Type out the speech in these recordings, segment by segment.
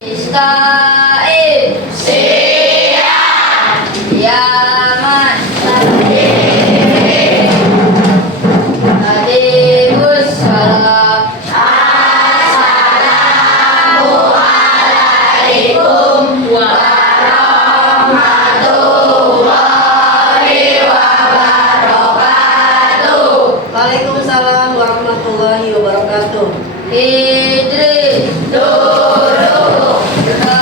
Israel, Syria, Yaman, Palestina, Waalaikumsalam. Assalamualaikum warahmatullahi wabarakatuh. Waalaikumsalam warahmatullahi wabarakatuh. Idris, Duduk. Kita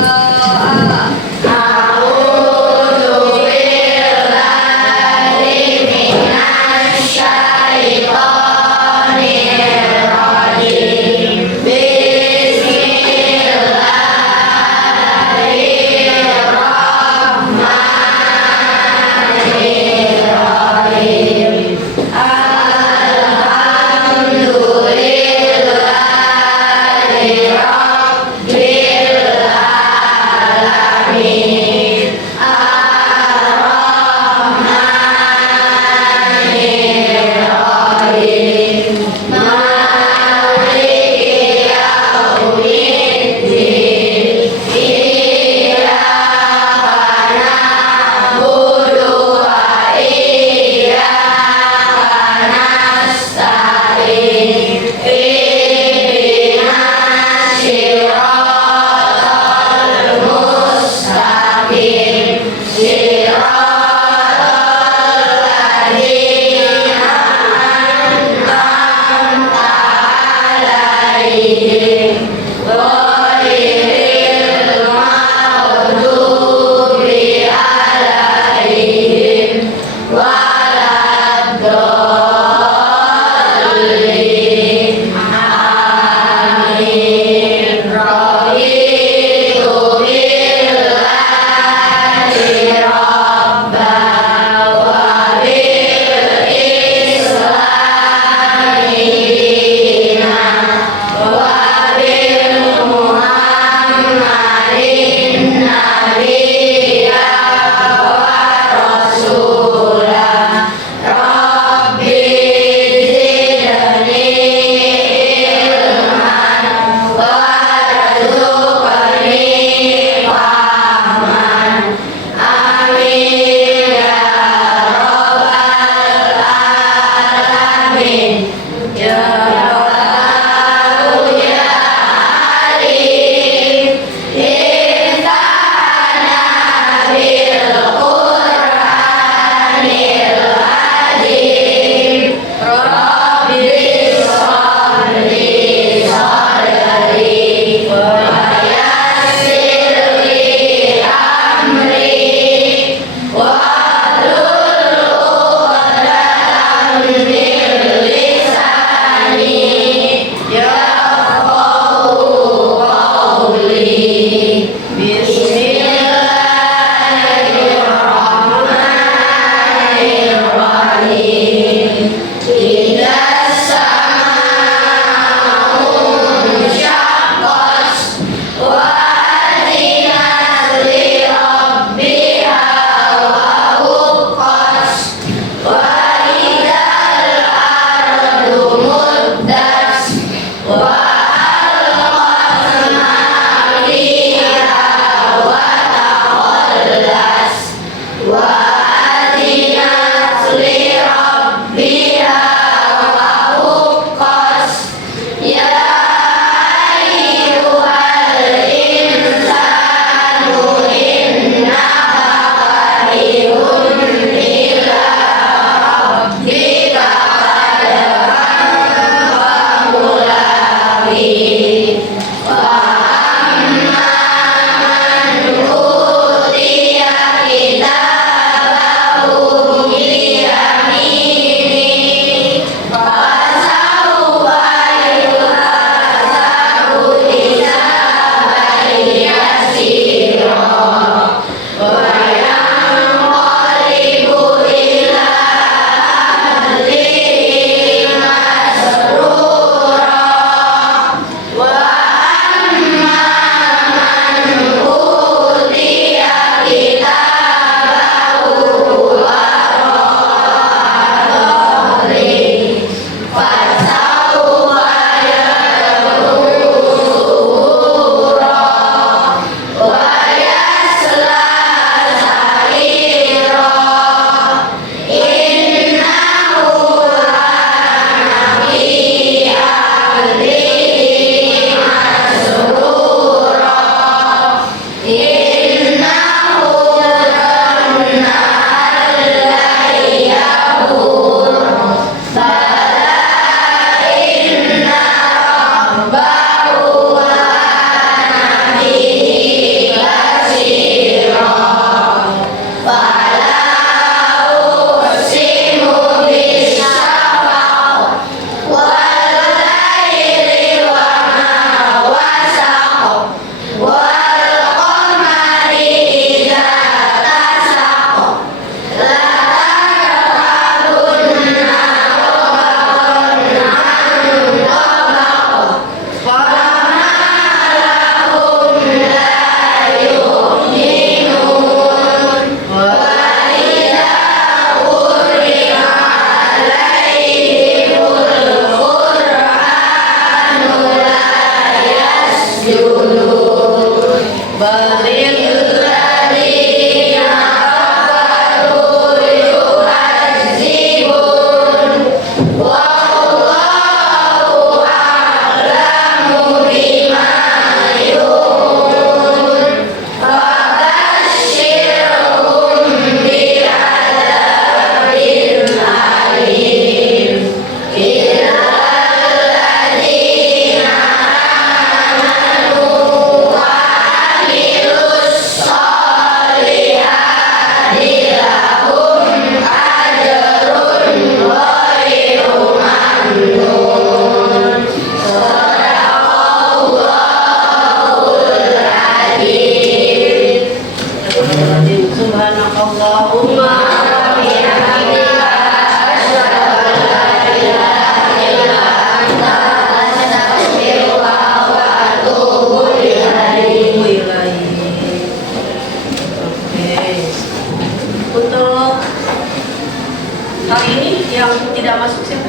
Yang tidak masuk siapa?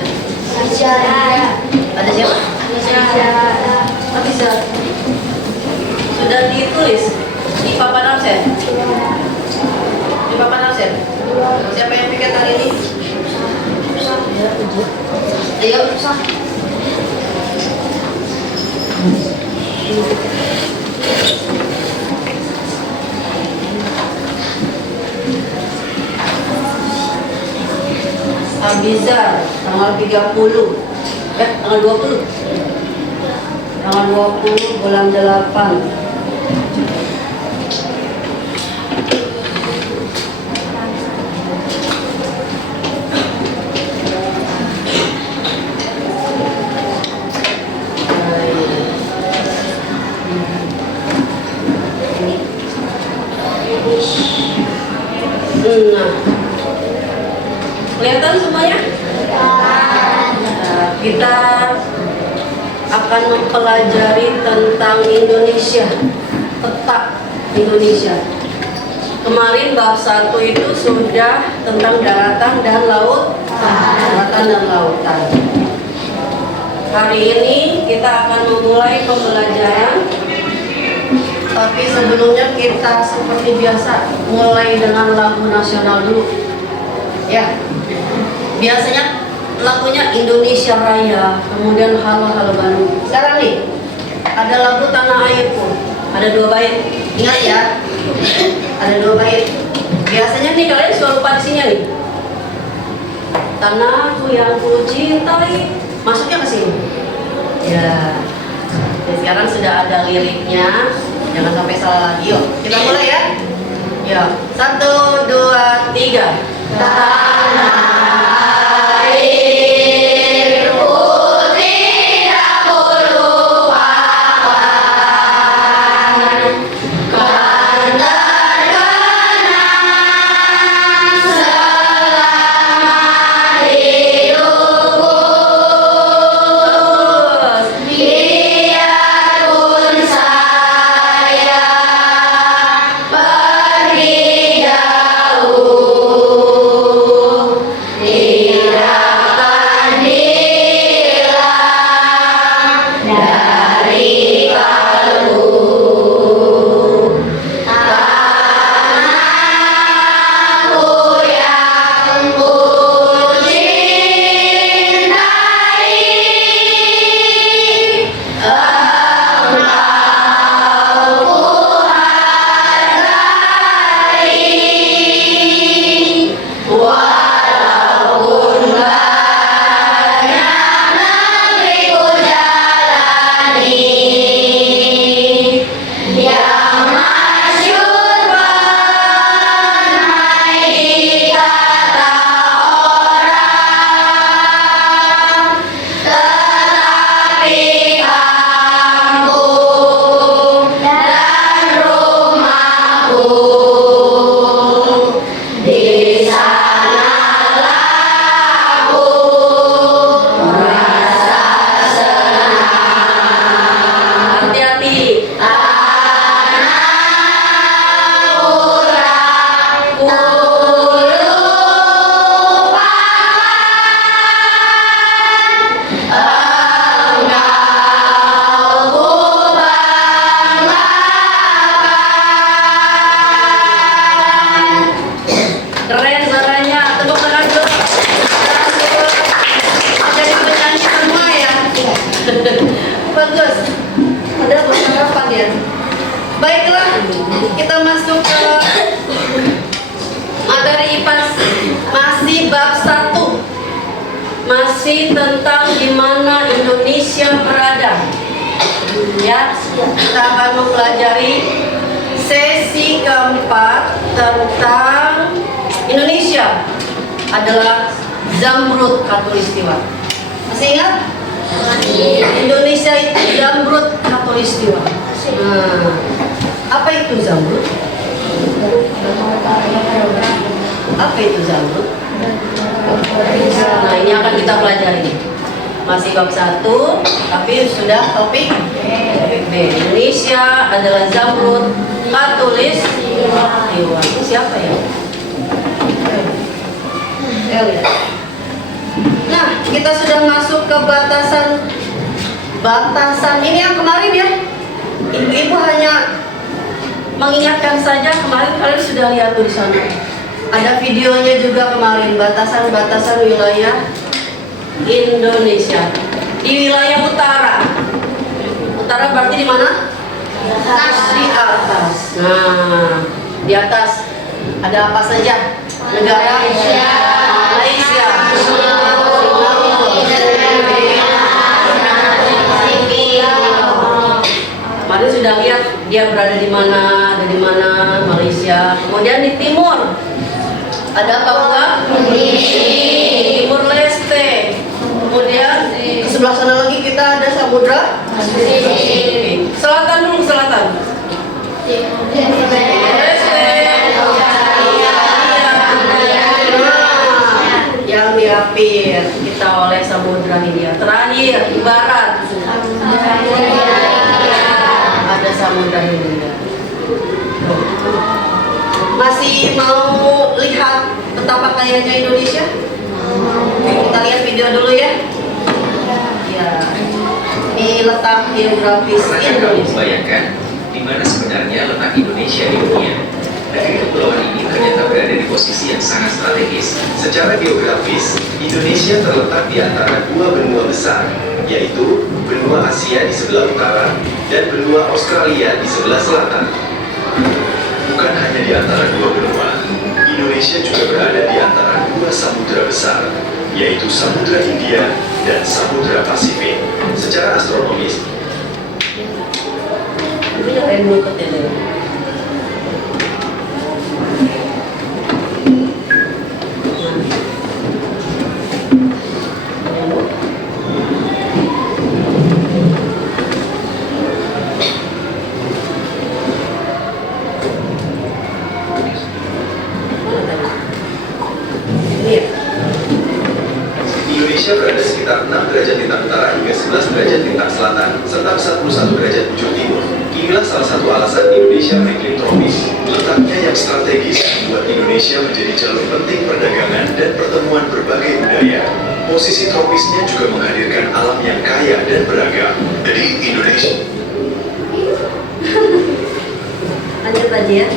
Sejarah. Ada siapa? Sejarah. Oh, bisa. Sudah ditulis di papan absen. Di papan absen. Siapa yang pikir kali ini? Ayo. Abizar tanggal 30. Tanggal 20. Tanggal 20 bulan 8. Nah, kelihatan semuanya? Nah, kita akan mempelajari tentang Indonesia, peta Indonesia. Kemarin bab 1 itu sudah tentang daratan dan laut, daratan dan lautan. Hari ini kita akan memulai pembelajaran. Tapi sebelumnya kita seperti biasa mulai dengan lagu nasional dulu. Ya. Biasanya lagunya Indonesia Raya, kemudian Halo Halo Bandung. Sekarang nih ada lagu Tanah Airku. Ada 2 bait. Ingat ya. Ada 2 bait. Biasanya nih kalian suka lupa isinya nih. Tanahku yang ku cintai. Masuknya ke sini. Ya. Dan sekarang sudah ada liriknya. Jangan sampai salah lagi. Yuk, kita mulai ya. Ya, 1, 2, 3. Tanah airku tidak melupakan, kan terkenang selama hidupku. Biarpun saya pergi jauh, tidak akan hilang dari kalbu. Tanahku yang ku cintai, engkau ku hargai. Walaupun banyak negeri ku jalani, yang masyhur pernah dikata orang, tetapi kampung dan rumahku di sanalah aku merasa senang. Hati-hati. Tanah orang ku lupakan, engkau ku banggakan. Keren suaranya. Tepuk tangan dulu. Jadi penyanyi semua ya. Bagus. Ada percakapan ya. Baiklah, kita masuk ke materi IPA. Masih bab 1. Masih tentang di mana Indonesia berada. Ya, kita akan mempelajari sesi keempat tentang Indonesia adalah Zamrud Khatulistiwa. Masih ingat? Indonesia itu Zamrud Khatulistiwa. Nah, apa itu Zamrud? Apa itu Zamrud? Nah, ini akan kita pelajari. Masih bab 1, tapi sudah topik B. Indonesia adalah Zamrud Khatulistiwa. Itu siapa ya? El ya? batasan ini yang kemarin ya. Ibu-ibu hanya mengingatkan saja, kemarin kalian sudah lihat tuh di sana. Ada videonya juga kemarin, batasan-batasan wilayah Indonesia. Di wilayah utara. Utara berarti di mana? Di atas. Nah, di atas ada apa saja? Negara Malaysia, Kemarin sudah lihat dia berada di mana, ada di mana Malaysia. Kemudian di timur ada apa enggak? Timur Leste. Kemudian di sebelah sana lagi kita ada Samudra Pasifik. Selatan dulu, selatan. Leste. Yang diapit kita oleh Samudra Hindia. Terakhir di barat ada Samudra Hindia. Masih mau lihat betapa kayanya Indonesia? Kita lihat video dulu ya. Ya, ini letak geografis Indonesia. Bayangkan di mana sebenarnya letak Indonesia di dunia. Negeri kepulauan ini ternyata berada di posisi yang sangat strategis. Secara geografis, Indonesia terletak di antara dua benua besar, yaitu benua Asia di sebelah utara dan benua Australia di sebelah selatan. Bukan hanya di antara dua benua, Indonesia juga berada di antara dua samudra besar, yaitu Samudra Hindia dan Samudra Pasifik. Secara astronomis, Indonesia berada sekitar 6 derajat lintang utara hingga 11 derajat lintang selatan, serta 41 derajat bujur timur. Inilah salah satu alasan Indonesia beriklim tropis. Letaknya yang strategis membuat Indonesia menjadi jalur penting perdagangan dan pertemuan berbagai budaya. Posisi tropisnya juga menghadirkan alam yang kaya dan beragam. Jadi Indonesia Lanjut aja ya.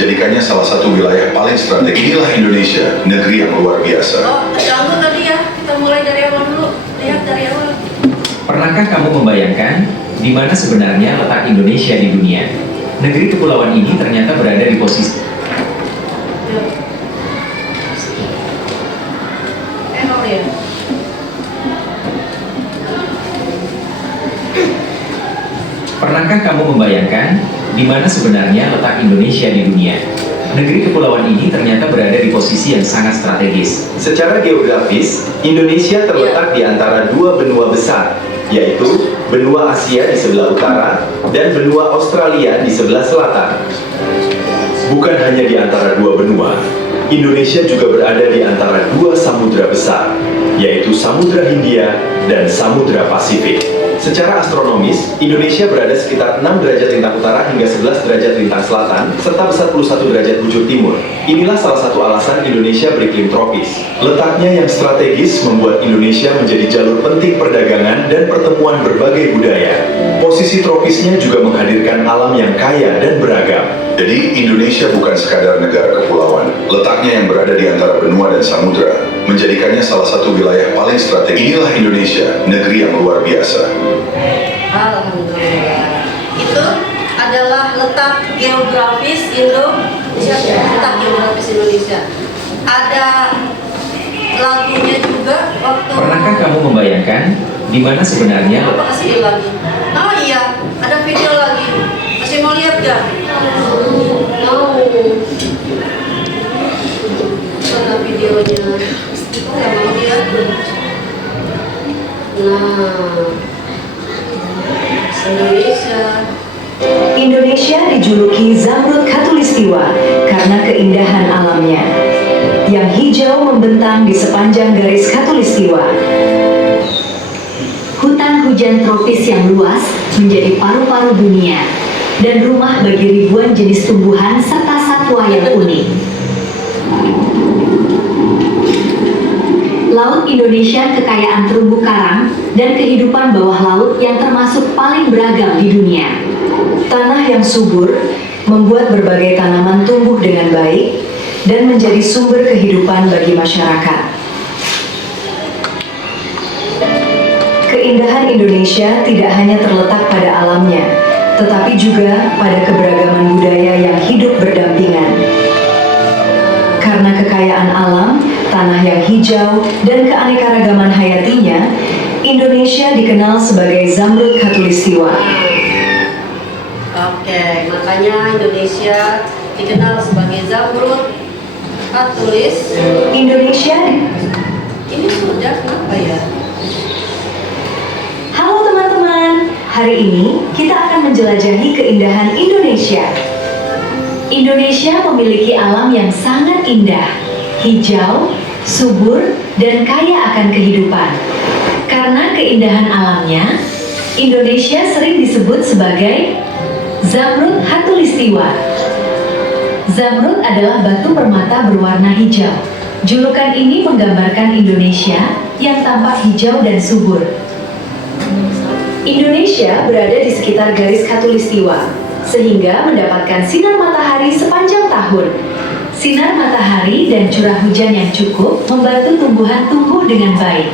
menjadikannya salah satu wilayah paling strategis. Inilah Indonesia, negeri yang luar biasa. Oh, jangan tadi ya. Kita mulai dari awal dulu. Lihat dari awal. Pernahkah kamu membayangkan di mana sebenarnya letak Indonesia di dunia? Negeri kepulauan ini ternyata berada di posisi Error ya. Pernahkah kamu membayangkan di mana sebenarnya letak Indonesia di dunia? Negeri kepulauan ini ternyata berada di posisi yang sangat strategis. Secara geografis, Indonesia terletak di antara dua benua besar, yaitu benua Asia di sebelah utara dan benua Australia di sebelah selatan. Bukan hanya di antara dua benua, Indonesia juga berada di antara dua samudra besar, yaitu Samudra Hindia dan Samudra Pasifik. Secara astronomis, Indonesia berada sekitar 6 derajat lintang utara hingga 11 derajat lintang selatan, serta 41 derajat bujur timur. Inilah salah satu alasan Indonesia beriklim tropis. Letaknya yang strategis membuat Indonesia menjadi jalur penting perdagangan dan pertemuan berbagai budaya. Posisi tropisnya juga menghadirkan alam yang kaya dan beragam. Jadi Indonesia bukan sekadar negara kepulauan. Letaknya yang berada di antara benua dan samudra menjadikannya salah satu wilayah paling strategis. Inilah Indonesia, negeri yang luar biasa. Alhamdulillah. Itu adalah letak geografis Indonesia. Letak geografis Indonesia. Ada lagunya juga waktu. Pernahkah kamu membayangkan di mana sebenarnya Apa kasih lagi? Oh iya, ada video lagi. Masih mau lihat gak? Mau. Mana videonya? Nggak mau lihat. Nah, Indonesia. Indonesia dijuluki Zamrud Khatulistiwa karena keindahan alamnya. Yang hijau membentang di sepanjang garis Khatulistiwa. Hutan hujan tropis yang luas menjadi paru-paru dunia dan rumah bagi ribuan jenis tumbuhan serta satwa yang unik. Laut Indonesia kekayaan terumbu karang dan kehidupan bawah laut yang termasuk paling beragam di dunia. Tanah yang subur membuat berbagai tanaman tumbuh dengan baik dan menjadi sumber kehidupan bagi masyarakat. Keindahan Indonesia tidak hanya terletak pada alamnya, tetapi juga pada keberagaman budaya yang hidup berdampingan. Karena kekayaan alam, tanah yang hijau, dan keanekaragaman hayatinya, Indonesia dikenal sebagai Zamrud Khatulistiwa. Oke, makanya Indonesia dikenal sebagai Zamrud Khatulistiwa. Indonesia. Ini sudah kenapa ya? Halo teman-teman, hari ini kita akan menjelajahi keindahan Indonesia. Indonesia memiliki alam yang sangat indah, hijau, subur, dan kaya akan kehidupan. Karena keindahan alamnya, Indonesia sering disebut sebagai Zamrud Khatulistiwa. Zamrud adalah batu permata berwarna hijau. Julukan ini menggambarkan Indonesia yang tampak hijau dan subur. Indonesia berada di sekitar garis khatulistiwa, sehingga mendapatkan sinar matahari sepanjang tahun. Sinar matahari dan curah hujan yang cukup membantu tumbuhan tumbuh dengan baik.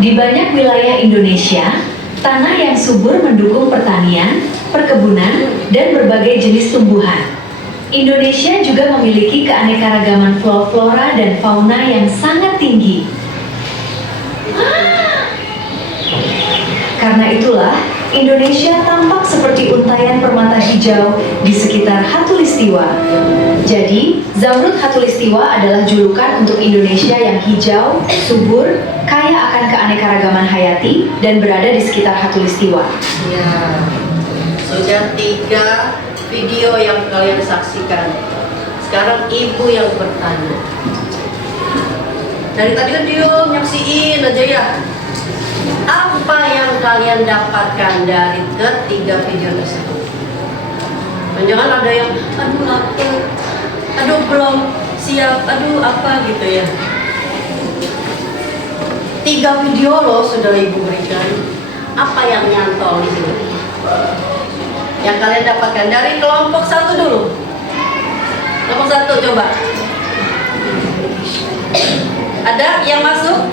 Di banyak wilayah Indonesia, tanah yang subur mendukung pertanian, perkebunan, dan berbagai jenis tumbuhan. Indonesia juga memiliki keanekaragaman flora dan fauna yang sangat tinggi. Karena itulah, Indonesia tampak seperti untayan permata hijau di sekitar Khatulistiwa. Jadi, Zamrud Khatulistiwa adalah julukan untuk Indonesia yang hijau, subur, kaya akan keanekaragaman hayati, dan berada di sekitar Khatulistiwa. Ya, sudah 3 video yang kalian saksikan. Sekarang ibu yang bertanya. Dari tadi kan dia nyaksiin aja ya. Apa yang kalian dapatkan dari ketiga video tersebut? Jangan ada yang, aduh lapar, aduh belum siap, aduh apa gitu ya. 3 video loh sudah ibu berikan. Apa yang nyantol di sini? Yang kalian dapatkan dari kelompok 1 dulu. Kelompok 1 coba. Ada yang masuk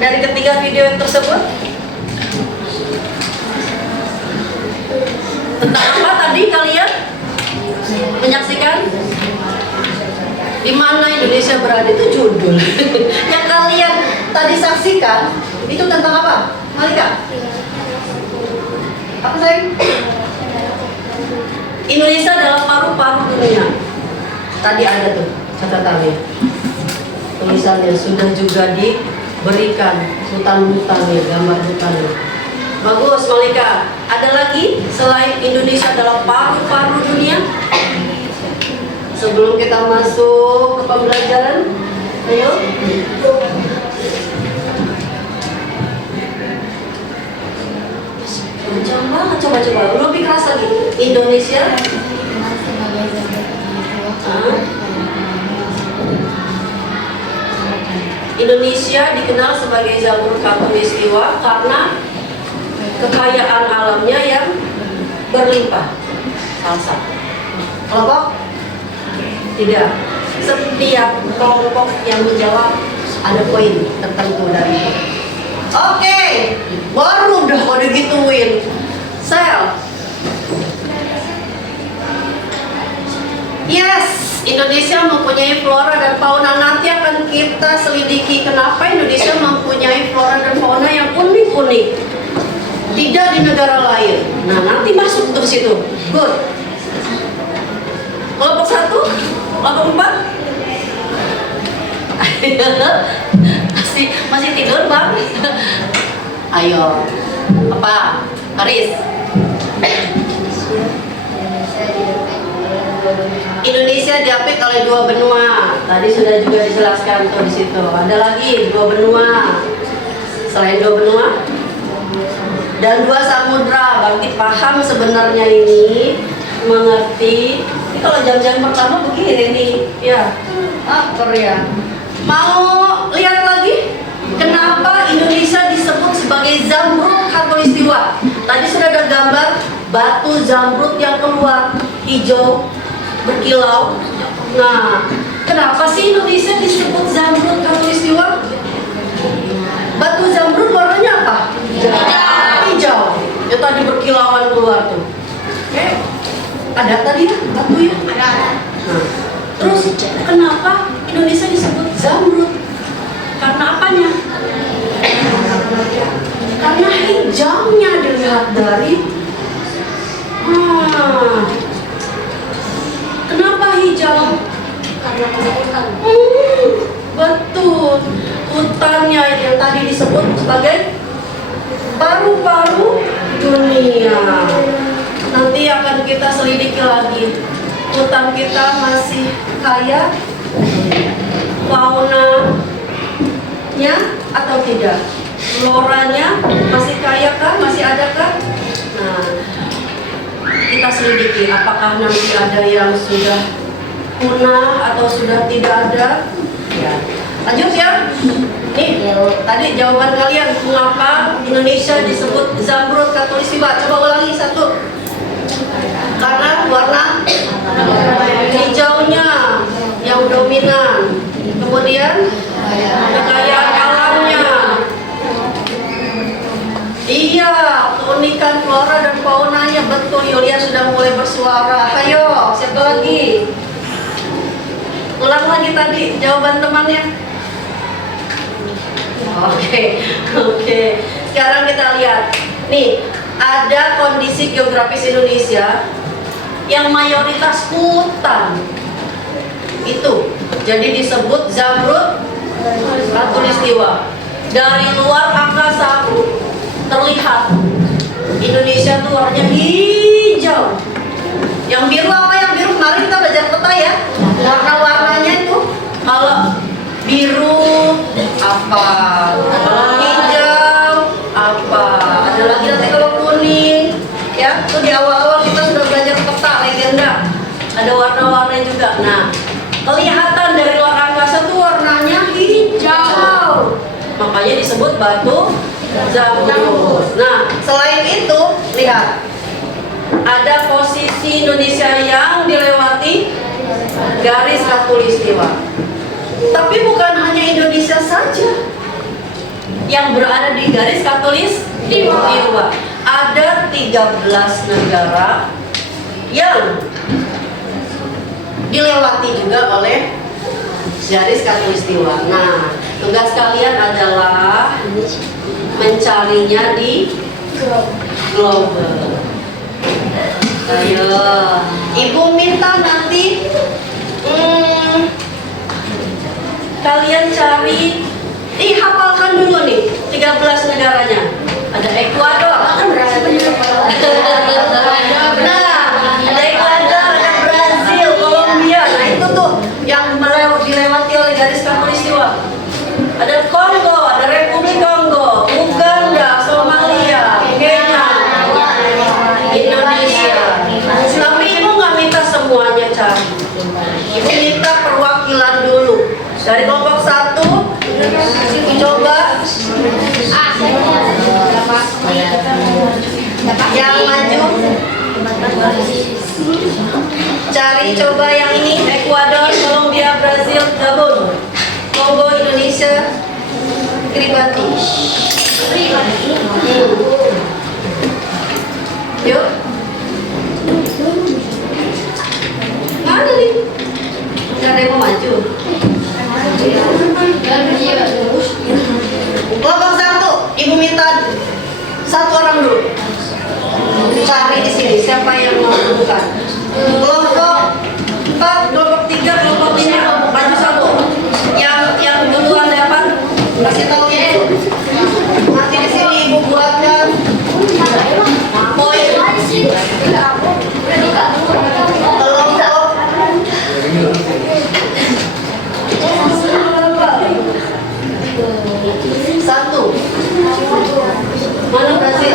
dari ketiga video tersebut? Tentang apa tadi kalian menyaksikan? Di mana Indonesia berada itu judul. Yang kalian tadi saksikan itu tentang apa? Malika? Apa sayang? Indonesia adalah paru-paru dunia. Tadi ada tuh catatannya. Tulisannya sudah juga diberikan hutan-hutannya, gambar hutannya. Bagus Malika. Ada lagi selain Indonesia adalah paru-paru dunia? Sebelum kita masuk ke pembelajaran, ayo. Kencang banget, coba-coba lebih keras lagi. Indonesia Indonesia dikenal sebagai Zamrud Khatulistiwa karena kekayaan alamnya yang berlimpah. Salah satu kelompok? Tidak. Setiap kelompok yang menjawab ada poin tertentu dari itu. Oke, baru udah pada gituin. Sel. Yes, Indonesia mempunyai flora dan fauna. Nanti akan kita selidiki kenapa Indonesia mempunyai flora dan fauna yang unik-unik. Tidak di negara lain. Nah, nanti masuk tuh situ. Good. Kelompok 1, kelompok 4. masih tidur bang? Ayo, apa? Haris. Indonesia diapit oleh 2 benua. Tadi sudah juga dijelaskan tuh di situ. Ada lagi 2 benua. Selain dua benua dan dua samudra, berarti paham sebenarnya ini, mengerti. Ini kalau jam-jam pertama begini nih, ya, Korea. Mau lihat lagi? Kenapa Indonesia disebut sebagai Zamrud Khatulistiwa? Tadi sudah ada gambar batu zamrud yang keluar hijau berkilau. Nah, kenapa sih Indonesia disebut Zamrud Khatulistiwa? Batu zamrud warnanya apa? Hijau. Ya tadi berkilauan keluar tuh. Ada tadi ya batu ya? Ada. Nah, terus kenapa Indonesia disebut Zamrud? Karena apanya? Karena hijaunya dilihat dari kenapa hijau? Karena hutan. Betul. Hutannya yang tadi disebut sebagai paru-paru dunia. Nanti akan kita selidiki lagi. Hutan kita masih kaya faunanya atau tidak? Floranya masih kaya kah? Masih ada kah? Nah, kita selidiki apakah nanti ada yang sudah punah atau sudah tidak ada. Ya. Lanjut ya. Nih, tadi jawaban kalian mengapa Indonesia disebut Zamrud Khatulistiwa. Coba ulangi satu. Karena warna hijaunya yang dominan. Kemudian kekayaan alamnya. Iya, keunikan flora dan faunanya. Betul, Yulia sudah mulai bersuara. Ayo, siapa lagi? Ulang lagi tadi jawaban temannya. Oke. Sekarang kita lihat. Nih, ada kondisi geografis Indonesia yang mayoritas hutan. Itu jadi disebut Zamrud Khatulistiwa. Dari luar angkasa terlihat Indonesia tuh warnanya hijau. Yang biru apa? Yang biru kemarin kita belajar peta ya. Warna-warnanya itu kalau biru apa? Kalau hijau apa? Ada lagi nanti kalau kuning. Ya, itu di awal-awal kita sudah belajar peta legenda. Ada warna-warna juga. Nah, kelihatan dari luar angkasa tuh warnanya hijau. Makanya disebut batu Zamrud. Nah, selain itu, lihat. Ada posisi Indonesia yang dilewati garis khatulistiwa. Tapi bukan hanya Indonesia saja yang berada di garis khatulistiwa. Ada 13 negara yang dilewati juga oleh garis khatulistiwa. Nah, tugas kalian adalah mencarinya di global. Ayo, Ibu minta nanti kalian cari, hafalkan dulu nih 13 negaranya. Ada Ekuador. Nah, ada Ekuador, ada Brazil, Kolombia. Nah, itu tuh yang dilewati oleh garis khatulistiwa. Ada Kongo, ada Republik Kongo, Uganda, Somalia, Kenya, Indonesia. Tapi Ibu nggak minta semuanya cari. Ibu minta perwakilan dulu. Dari kelompok 1, coba yang maju. Cari coba yang ini, Ekuador, Kolombia, Brazil, Gabon, Kongo, Indonesia, Kiribati. Yuk. Mana nih? Gak ada yang mau maju. Kelompok 1, Ibu minta 1 orang dulu. Cari di sini siapa yang mau bukan. Kelompok 4, kelompok 3, kelompok 5, maju 1. Yang duluan dapat kasih tahu itu. Nanti di sini Ibu buatkan poin. Kelompok 1. Mana Brasil?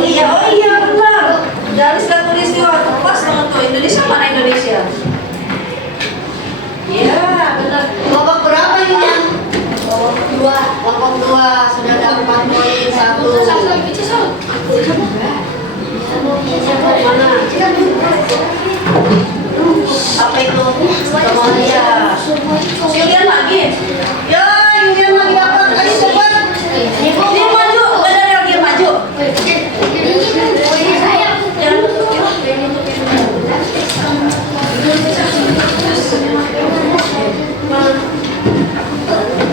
Iya, oh iya benar. Garis khatulistiwa pas banget tuh. Indonesia mana Indonesia? Iya benar. Kelompok berapa ya? Kelompok 2 sudah dapat poin 1. Mana? Apa itu? Somalia. Julian lagi. Ya, Julian lagi dapat. Ayo cepat. Dia maju. Benar lagi maju.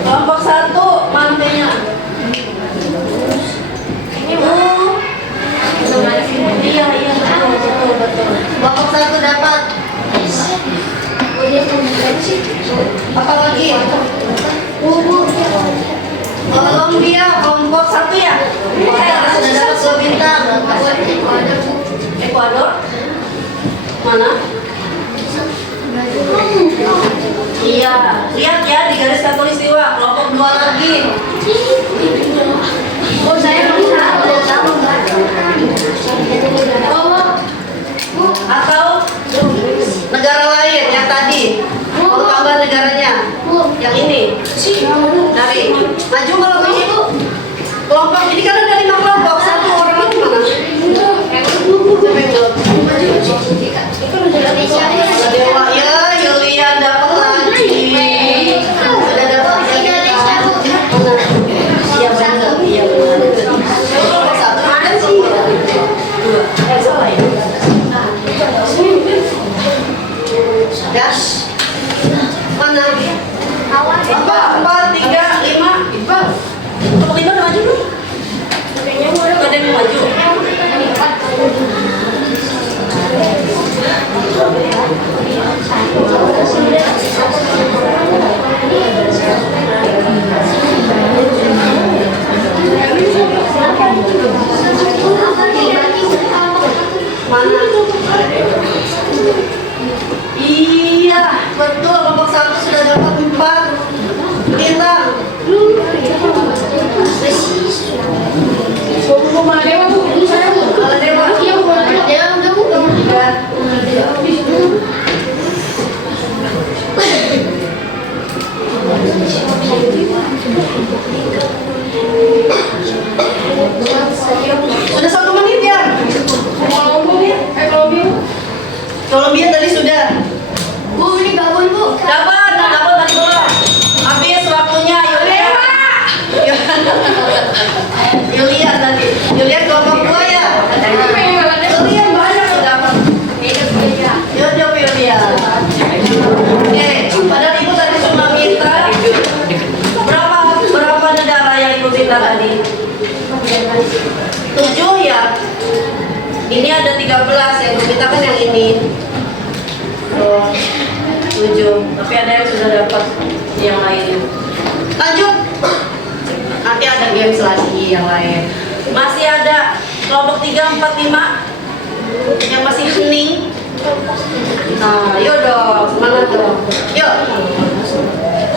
Kelompok 1 mantenya. Iya betul. Kelompok 1 dapat. Apa lagi? Kolombia kelompok 1 ya. Sudah dapat 2 bintang. Ekuador. Mana? Iya, lihat ya di garis khatulistiwa kelompok 2 lagi. Oh saya belum tahu. Atau negara lain yang tadi mau tambah negaranya yang ini dari maju kalau begitu kelompok ini kan ada 5 kelompok 1 orang lagi mana Dewa ya Yulian dapat lagi sudah dapat iya benar kelompok 1 mana sih 2 salah ya dash mana apa 4, 3, 5 kelompok 5 udah maju belum? Ada yang maju mana? Iya, betul. Kelompok 1 sudah dapat 4 bintang. Sudah 1 menit ya? Kolombia tadi sudah. Bu, ini gabun bu. Dapat tadi bola. Habis waktunya Yulian tadi. Yulian kelompok 2 ya. Yulian banyak sudah dapat. Yulian. Oke, padahal ibu tadi cuma minta berapa negara yang ibu minta tadi? 7 ya. Ini ada 13 yang kita kan yang ini. 7. Tapi ada yang sudah dapat yang lain. Lanjut. Nanti ada games lagi yang lain. Masih ada kelompok 3, 4, 5 yang masih hening. Nah, yuk dong, semangat dong. Yuk.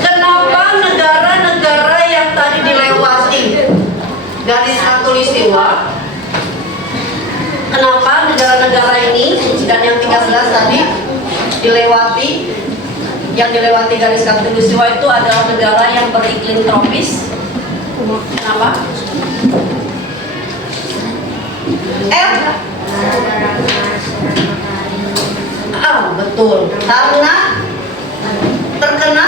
Kenapa negara-negara yang tadi dilewati garis khatulistiwa? Kenapa negara-negara ini dan yang 13 tadi dilewati? Yang dilewati garis khatulistiwa itu adalah negara yang beriklim tropis. Kenapa? Betul. Karena terkena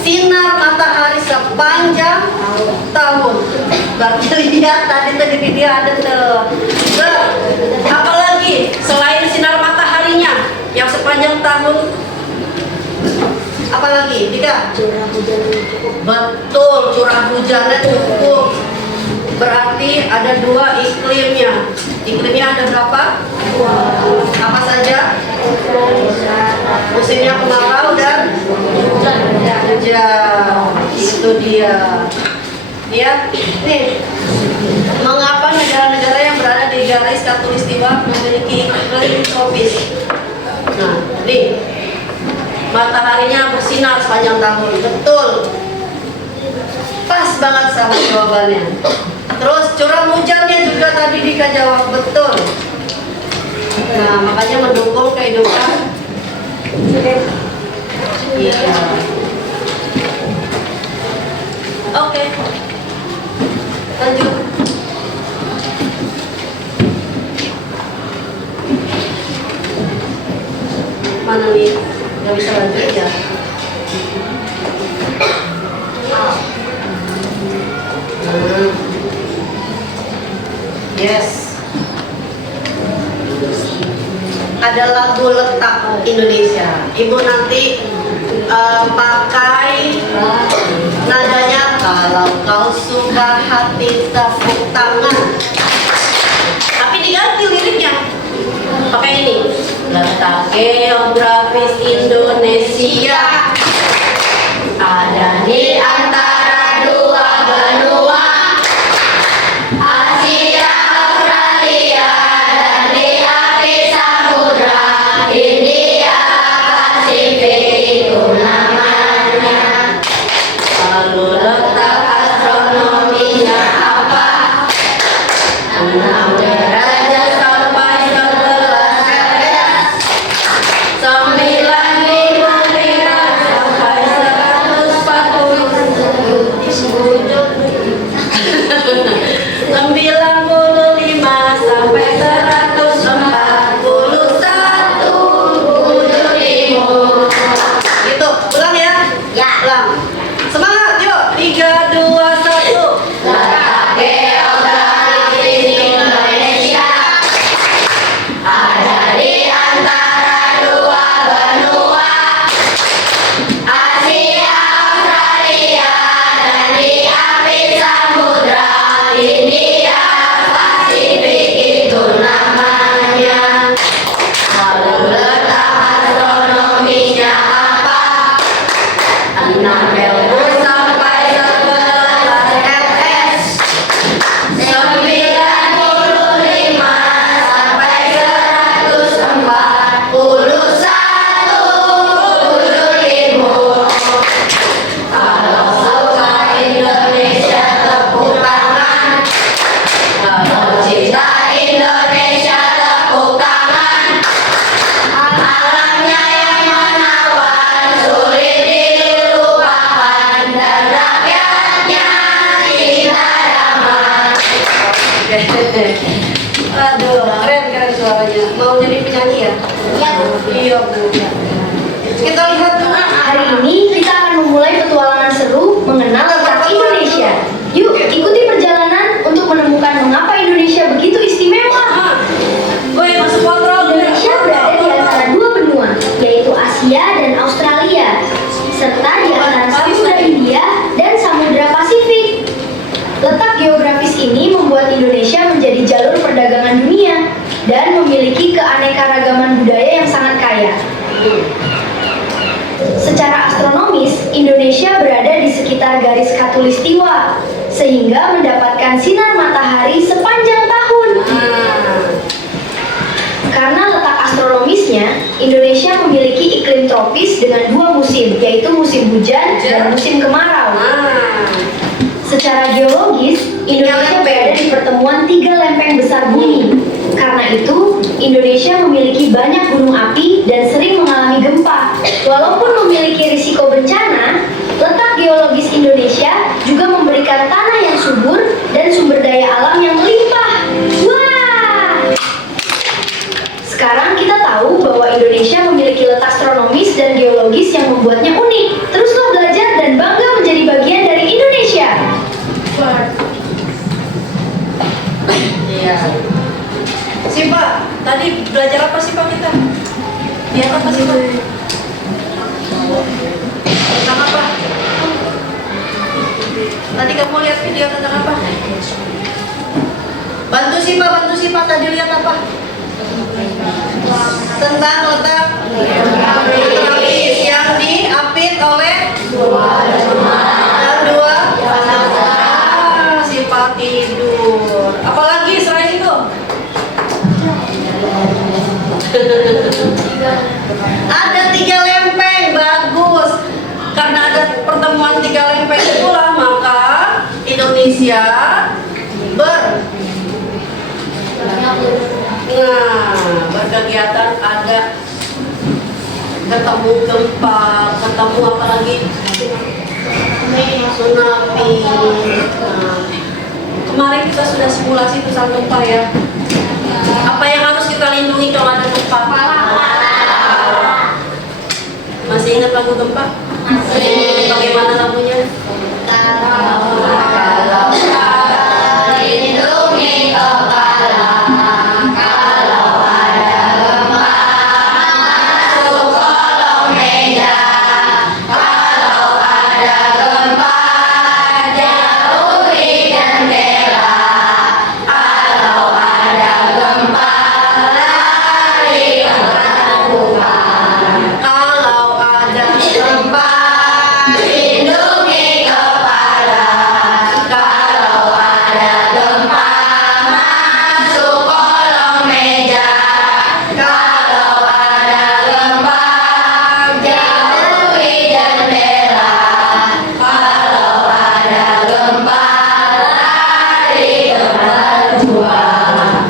sinar matahari sepanjang tahun. Berarti lihat tadi dia ada tuh. Apalagi selain sinar mataharinya yang sepanjang tahun, apalagi tidak? Betul, curah hujannya cukup. Berarti ada 2 iklimnya. Iklimnya ada berapa? Apa saja? Musimnya kemarau dan hujan. Itu dia. Ya, nih. Mengapa negara-negara yang berada di garis khatulistiwa memiliki iklim tropis? Nah, mataharinya bersinar sepanjang tahun. Betul. Pas banget sama jawabannya. Terus curah hujannya juga tadi Dika jawab betul. Nah, makanya mendukung kehidupan. Iya. Oke. Lanjut. Mana nih? Nggak bisa lanjut ya? Yes. Ada lagu letak Indonesia. Ibu nanti pakai nadanya kalau kau suka hati tepuk tangan. Tapi diganti liriknya. Pakai ini. Letak geografis Indonesia ada di antara dua benua, Asia, Australia, dan di api samudra India, Pasifik itu namanya. Lalu letak astronominya apa? 6 derajat sampai 11 derajat, 9.000 derajat sampai 95 sampai 141 gitu. Ulang ya? Ya. Ulang. Semangat yuk. 3, 2, 1. Letak geografis Indonesia ada di antara dua benua, Asia, Australia, dan di api samudra India, Pasifik itu namanya. Lalu letak astronominya apa? 6.000 sampai 11 fps, 95 sampai 141 Kalau suka Indonesia tepuk tangan, kalau cinta Indonesia tepuk tangan. Alamnya yang menawan sulit dilupakan, dan rakyatnya cinta damai. Aduh, keren suaranya. Mau jadi penyanyi ya? Ya. Iya, Bu. Kita lihat dulu. Hari ini kita akan memulai petualangan seru mengenal letak Indonesia. Yuk, ikuti perjalanan untuk menemukan mengapa Indonesia begitu istimewa. Woi, masuk kontrol. Indonesia berada di antara dua benua, yaitu Asia dan Australia, serta di antara Samudra Hindia dan Samudra Pasifik. Letak geografis ini membuat Indonesia menjadi jalur perdagangan dunia dan memiliki keanekaragaman budaya yang sangat kaya. Secara astronomis, Indonesia berada di sekitar garis khatulistiwa, sehingga mendapatkan sinar matahari sepanjang tahun. Karena letak astronomisnya, Indonesia memiliki iklim tropis dengan dua musim, yaitu musim hujan dan musim kemarau. Secara geologis, Indonesia berada di pertemuan 3 lempeng besar bumi. Karena itu, Indonesia memiliki banyak gunung api dan sering mengalami gempa. Walaupun memiliki risiko bencana, letak geologis Indonesia juga memberikan tanah yang subur dan sumber daya alam yang melimpah. Wah! Sekarang kita tahu bahwa Indonesia memiliki letak astronomis dan geologis yang membuatnya unik. Teruslah belajar dan bangga menjadi bagian dari Indonesia. Iya. Sipa, tadi belajar apa sih Pak kita? Lihat apa sih Pak? Tentang apa? Tadi kamu lihat video tentang apa? Bantu sih Pak, tadi lihat apa? Tentang letak geografis yang diapit oleh dua sifat tidur. Apalagi selain itu? Ada 3 lempeng, Mbak. Indonesia berkegiatan, ada ketemu gempa, ketemu apa lagi, tsunami. Nah, kemarin kita sudah simulasi tentang gempa ya. Apa yang harus kita lindungi kalau ada gempa? Masih ingat lagu gempa? Masih. Bagaimana lagunya? Lindungi kepala, kalau ada gempa, masuk kolong meja. Kalau ada gempa, jauhi jendela. Kalau ada gempa, lari ke rumah. Kalau ada Gempa, lindungi kepala. Kalau ada gempa, masuk kolong meja. Kalau ada gempa, jauhi jendela. Kalau ada gempa, lari ke rumah.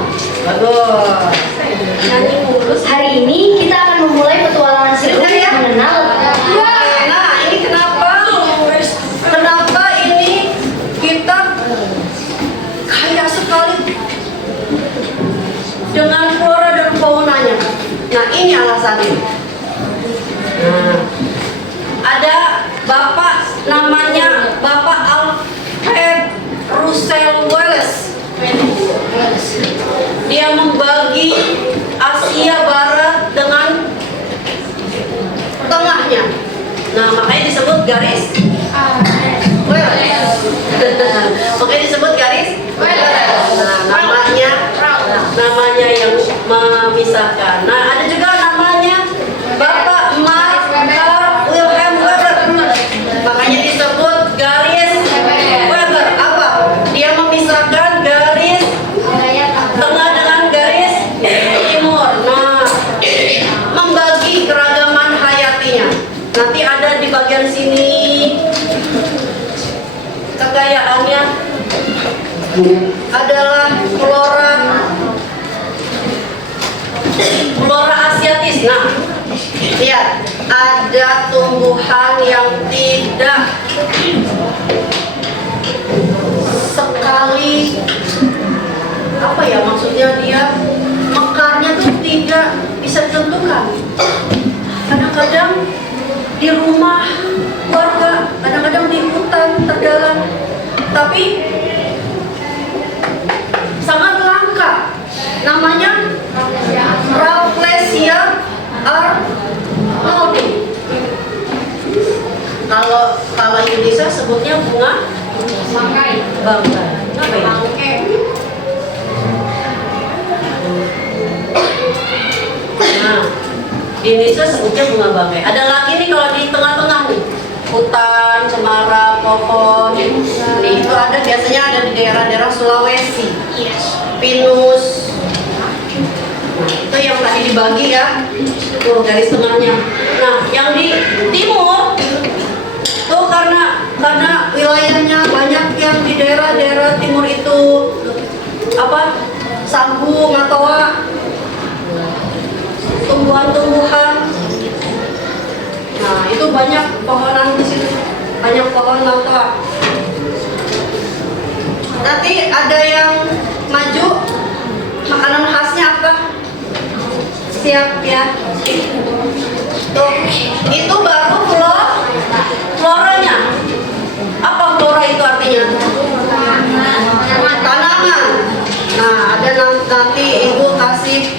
bagus. Nyanyi mulus. Hari ini kita akan memulai petualangan seru mengenal Nah, ini kenapa ini kita kaya sekali dengan flora dan faunanya. Nah, ini alasannya. Nah, ada bapak namanya Bapak Alfred Russel Wallace. Dia membagi Asia Barat dengan tengahnya. Nah, makanya disebut garis Wallace. Makanya disebut garis Wallace. Nah, namanya yang memisahkan. Nah, ada juga namanya Bapak Mark Wilhelm Weber. Makanya disebut garis Weber. Apa? Dia memisahkan garis tengah dengan garis timur. Nah, membagi keragaman hayatinya. Nanti ada di bagian sini kekayaannya adalah flora asiatis. Nah, lihat, ada tumbuhan yang tidak sekali, apa ya maksudnya, dia mekarnya tuh tidak bisa ditentukan. Kadang-kadang di rumah warga, kadang-kadang di hutan terdalam, tapi sangat langka. Namanya Rafflesia arnoldii. Kalau Indonesia sebutnya bunga bangkai. Apa ya? Nah, di Indonesia sebutnya bunga bangkai. Ada lagi nih kalau di tengah-tengah nih, hutan, cemara, pohon. Nih, itu ada, biasanya ada di daerah-daerah Sulawesi. Pinus. Nah, itu yang tadi dibagi ya. Tuh garis tengahnya. Nah, yang di timur tuh karena wilayahnya banyak yang di daerah-daerah timur itu apa? Sagu, matoa, tumbuhan-tumbuhan. Nah, itu banyak pohonan di situ. Banyak pohon matoa. Nanti ada yang maju, makanan khasnya apa? Siap ya. Tuh, itu baru floranya. Apa flora itu artinya? Tanaman. Nah, ada nanti ibu kasih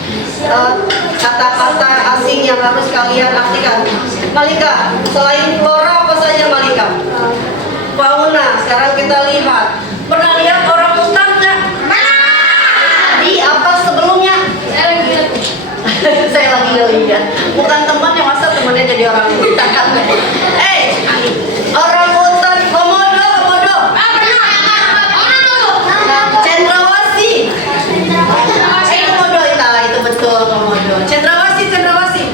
kata-kata asing yang harus kalian artikan. Malika, selain flora apa saja Malika? Fauna. Sekarang kita lihat. Pernah lihat orang hutan nggak? Di apa sebelumnya? Saya lagi lihat. Bukan temannya, masa temannya jadi orang hutan? Orang hutan komodo. Cendrawasih. Komodo itu betul, komodo. Cendrawasih. Cendrawasih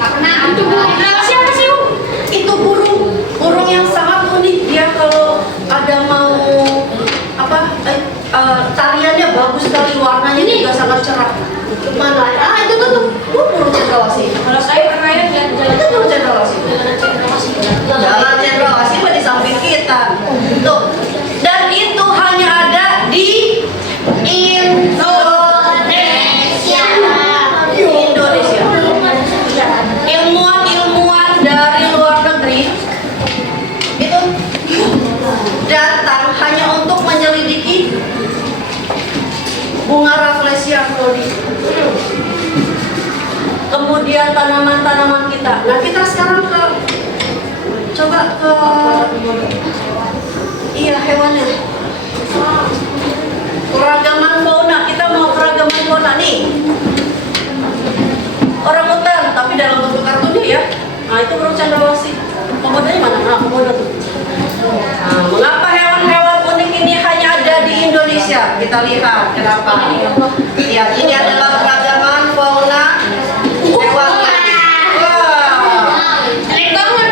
apa sih, Bu? Itu burung yang sangat unik. Dia kalau ada mau apa? cerah-cerah. Mana? Ah itu tuh Puro Cendrawasih. Kalau saya pernah lihat jalan Itu Puro Cendrawasih. Jalan Cendrawasih. Jalan Cendrawasih mah di samping kita. Tuh. Dan itu hanya ada di Indonesia. Ilmuwan-ilmuwan dari luar negeri itu datang hanya untuk menyelidiki bunga Rafflesia Flori. Kemudian tanaman-tanaman kita. Nah kita sekarang coba ke hewannya. Keragaman fauna. Kita mau keragaman fauna nih. Orang hutan, tapi dalam bentuk kartunnya ya. Nah itu Puro Cendrawasih. Komodanya mana? Nah komodo tuh. Nah, mengapa hewan-hewan unik ini hanya ada di Indonesia? Kita lihat kenapa. Ya, ini adalah keragaman fauna hewan. Wah, keren banget.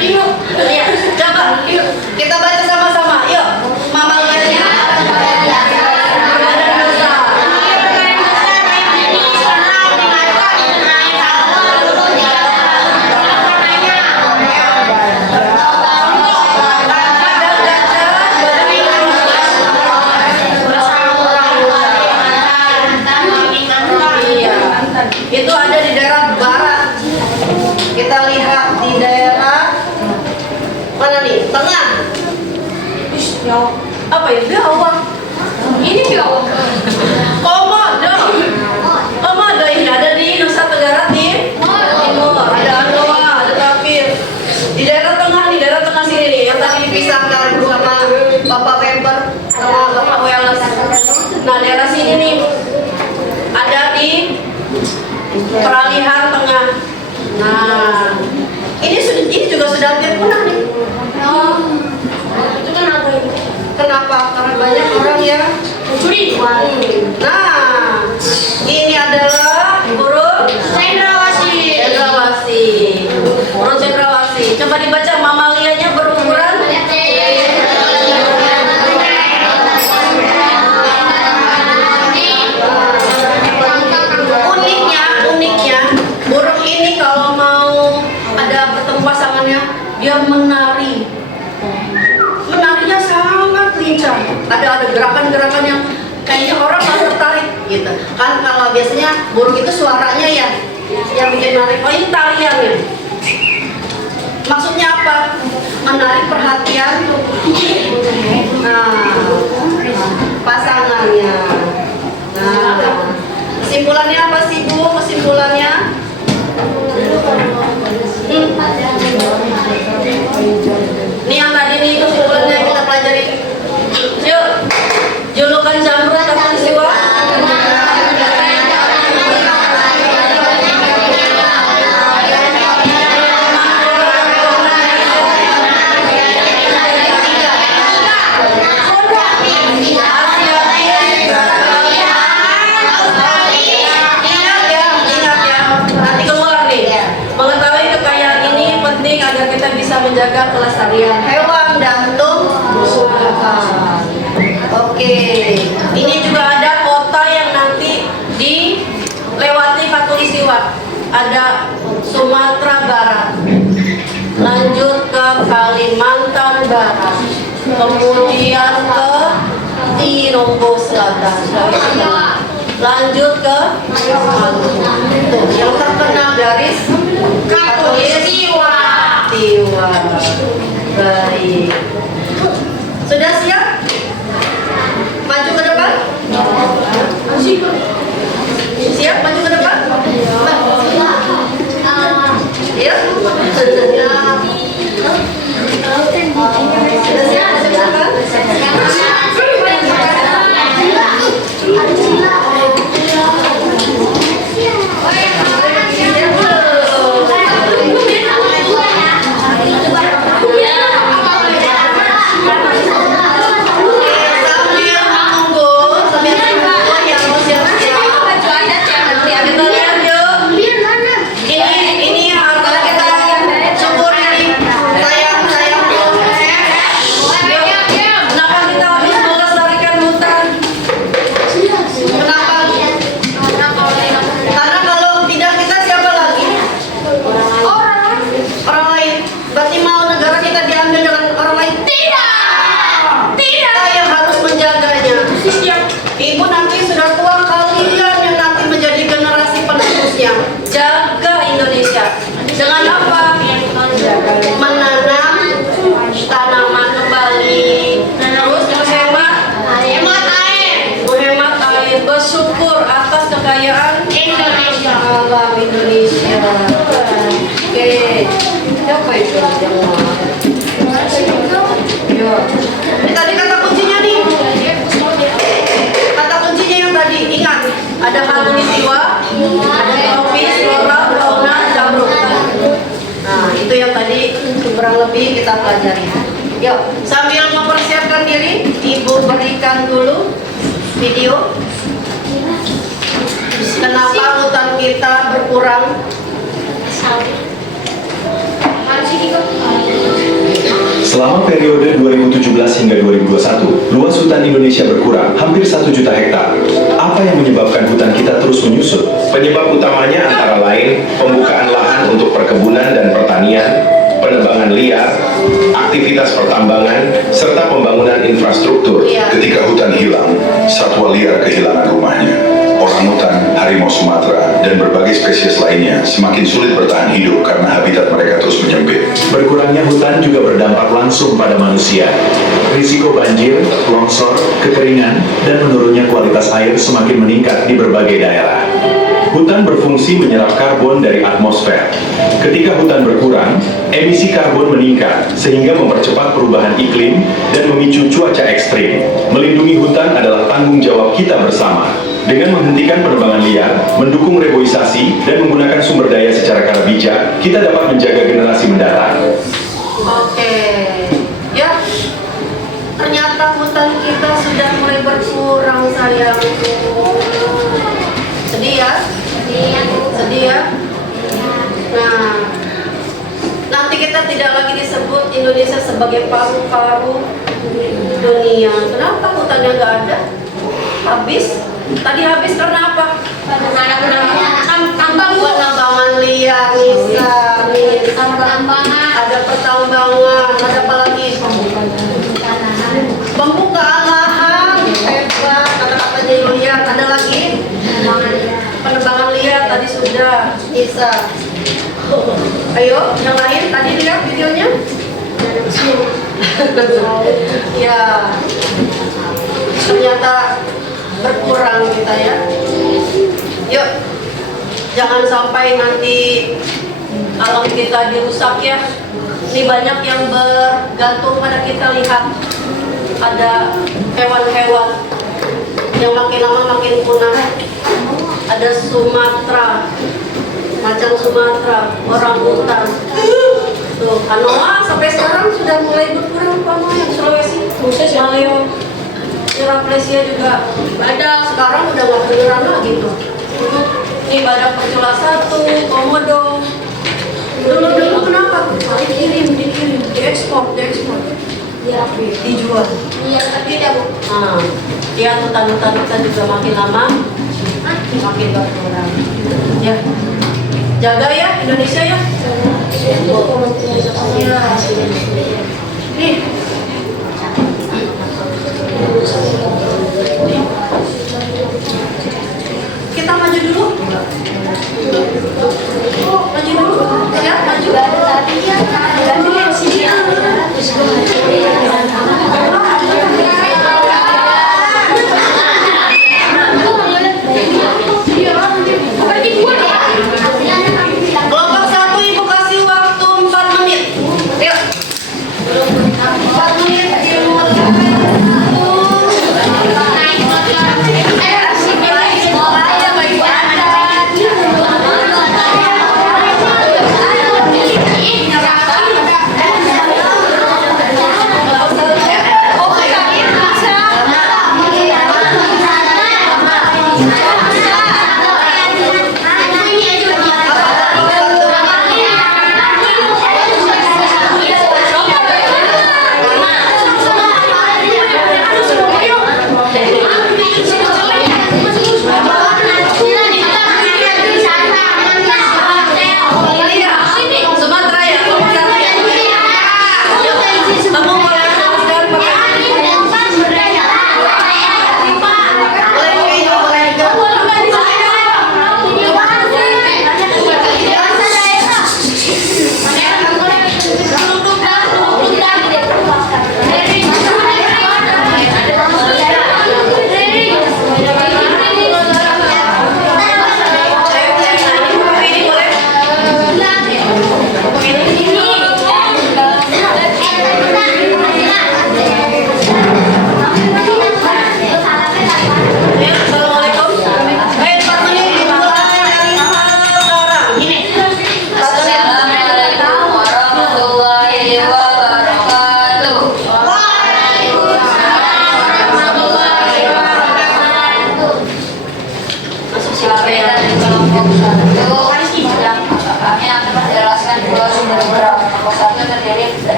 Bingung. Ya, coba yuk kita baca sama-sama. Yuk, mamalianya. Berbadan besar. Itu ada di daerah barat. Kita lihat di daerah mana nih? Tengah. Apa ya? Biawak. Ini biawak. Komodo. Komodo ini ada di Nusa Tenggara Timur. Ada Anoa, ada Tapir. Di daerah tengah nih, daerah tengah sini nih yang tadi dipisahkan sama Bapak Weber sama Bapak Welles. Nah daerah sini nih ada di peralihan tengah. Nah, ini juga sudah hampir punah nih. Itu kenapa itu? Kenapa? Karena banyak orang yang Mencuri. Nah, ini adalah Puro Cendrawasih. Cendrawasih. Puro Cendrawasih. Coba dibaca mamalianya berukuran. Uniknya, burung ini kalau mau ada bertemu pasangannya, dia menari. Menarinya sangat lincah. Ada gerakan-gerakan yang kayaknya orang nggak tertarik gitu. Kan kalau biasanya burung itu suaranya ya yang bikin menarik. Oh ini tariannya. Maksudnya apa? Menarik perhatian. Nah, pasangannya. Nah, kesimpulannya apa sih Bu? Kesimpulannya? Ini yang tadi nih kesimpulannya kita pelajari. Yuk, julukan jamrut katulistiwa. Menjaga kelestarian hewan dan tumbuhan. Oke, ini juga ada kota yang nanti dilewati katulistiwa. Ada Sumatera Barat, lanjut ke Kalimantan Barat, kemudian ke Tiongkok Selatan, lanjut ke Maluku. Yang terkena garis katulistiwa. Baik. Sudah siap? Maju ke depan? Siap maju ke depan? Ya? Sudah siap maju ke depan? Sambil menunggu yang mau siap-siap. alam Indonesia. Oke, siapa itu yang mau? Ya. Ini tadi kata kuncinya nih. Kata kuncinya yang tadi ingat. Ada khatulistiwa, ada tropis, flora, fauna, jamrut. Nah, itu yang tadi kurang lebih kita pelajari. Yuk, sambil mempersiapkan diri, Ibu berikan dulu video. Kenapa hutan kita berkurang? Selama periode 2017 hingga 2021, luas hutan Indonesia berkurang hampir 1 juta hektar. Apa yang menyebabkan hutan kita terus menyusut? Penyebab utamanya antara lain pembukaan lahan untuk perkebunan dan pertanian, penebangan liar, aktivitas pertambangan, serta pembangunan infrastruktur. Ketika hutan hilang, satwa liar kehilangan rumahnya. Orangutan, harimau Sumatera, dan berbagai spesies lainnya semakin sulit bertahan hidup karena habitat mereka terus menyempit. Berkurangnya hutan juga berdampak langsung pada manusia. Risiko banjir, longsor, kekeringan, dan menurunnya kualitas air semakin meningkat di berbagai daerah. Hutan berfungsi menyerap karbon dari atmosfer. Ketika hutan berkurang, emisi karbon meningkat sehingga mempercepat perubahan iklim dan memicu cuaca ekstrim. Melindungi hutan adalah tanggung jawab kita bersama. Dengan menghentikan penebangan liar, mendukung reboisasi, dan menggunakan sumber daya secara bijak, kita dapat menjaga generasi mendatang. Oke, ya. Ternyata hutan kita sudah mulai berkurang, sayangku. Sedih ya? Sedih ya? Nah, nanti kita tidak lagi disebut Indonesia sebagai paru-paru dunia. Kenapa hutannya nggak ada? Habis? Tadi habis karena apa? Penambangan liar, Nisa. Ada pertambangan, ada apa lagi? Pembukaan lahan, hebat. Kata-katanya liar. Ada lagi? Penebangan liar tadi sudah, Nisa. Ayo, yang lain tadi lihat videonya? Ya, ternyata berkurang kita ya. Yuk, jangan sampai nanti alam kita dirusak ya. Ini banyak yang bergantung pada kita. Lihat, ada hewan-hewan yang makin lama makin punah. Ada Sumatera, macam Sumatera, orangutan. Tuh, Anoa sampai sekarang sudah mulai berkurang. Anoa yang Sulawesi, Maleo, Raplesia juga badak, sekarang udah nggak kedengeran lagi tuh. Ini badak percula 1, komodo. Dulu kenapa? Dikirim, diekspor. Ya, dijual. Iya, tapi udah Bu. Nah, lihat hutan-hutan kita juga makin lama makin berkurang. Ya, jaga ya Indonesia ya. Ya. Nih. Kita maju dulu. Maju dulu. Siap, maju. Kelompok 1 Ibu kasih waktu 4 menit. Yuk. 4 menit.